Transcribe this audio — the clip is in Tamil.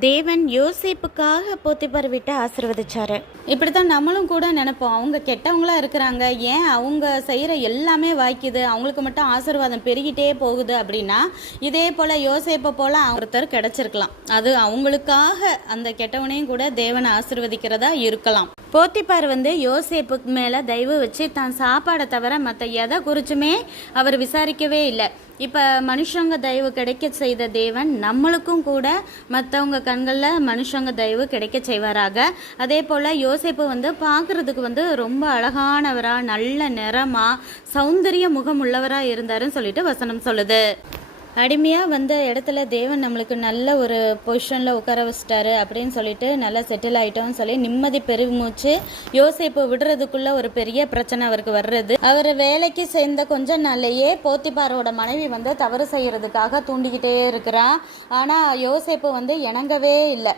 தேவன் யோசேப்புக்காக போத்திபார் விட்டு ஆசீர்வதிச்சாரு. இப்படித்தான் நம்மளும் கூட நினைப்போம், அவங்க கெட்டவங்களா இருக்கிறாங்க, ஏன் அவங்க செய்கிற எல்லாமே வாய்க்குது, அவங்களுக்கு மட்டும் ஆசீர்வாதம் பெருகிட்டே போகுது அப்படின்னா, இதே போல் யோசேப்பை போல் ஒருத்தர் கிடைச்சிருக்கலாம். அது அவங்களுக்காக அந்த கெட்டவனையும் கூட தேவனை ஆசீர்வதிக்கிறதா இருக்கலாம். போத்திபார் யோசேப்புக்கு மேலே தயவு வச்சு தான் சாப்பாடை தவிர மற்ற எதை குறிச்சுமே அவர் விசாரிக்கவே இல்லை. இப்போ மனுஷங்க தயவு கிடைக்க செய்த தேவன் நம்மளுக்கும் கூட மற்றவங்க கண்களில் மனுஷங்க தயவு கிடைக்க செய்வாராக. அதே போல் யோசேப்பு பார்க்குறதுக்கு ரொம்ப அழகானவராக, நல்ல நிறமாக, சௌந்தரிய முகம் உள்ளவராக இருந்தாருன்னு சொல்லிட்டு வசனம் சொல்லுது. அடிமையாக வந்த இடத்துல தேவன் நம்மளுக்கு நல்ல ஒரு பொசிஷனில் உட்கார வச்சிட்டாரு அப்படின்னு சொல்லிட்டு நல்லா செட்டில் ஆகிட்டோம்னு சொல்லி நிம்மதி பெருமூச்சு யோசேப்பு விடுறதுக்குள்ள ஒரு பெரிய பிரச்சனை அவருக்கு வர்றது. அவர் வேலைக்கு சேர்ந்த கொஞ்ச நாள்லேயே போத்திபாரோட மனைவி தவறு செய்கிறதுக்காக தூண்டிக்கிட்டே இருக்கிறான். ஆனால் யோசேப்பு இணங்கவே இல்லை.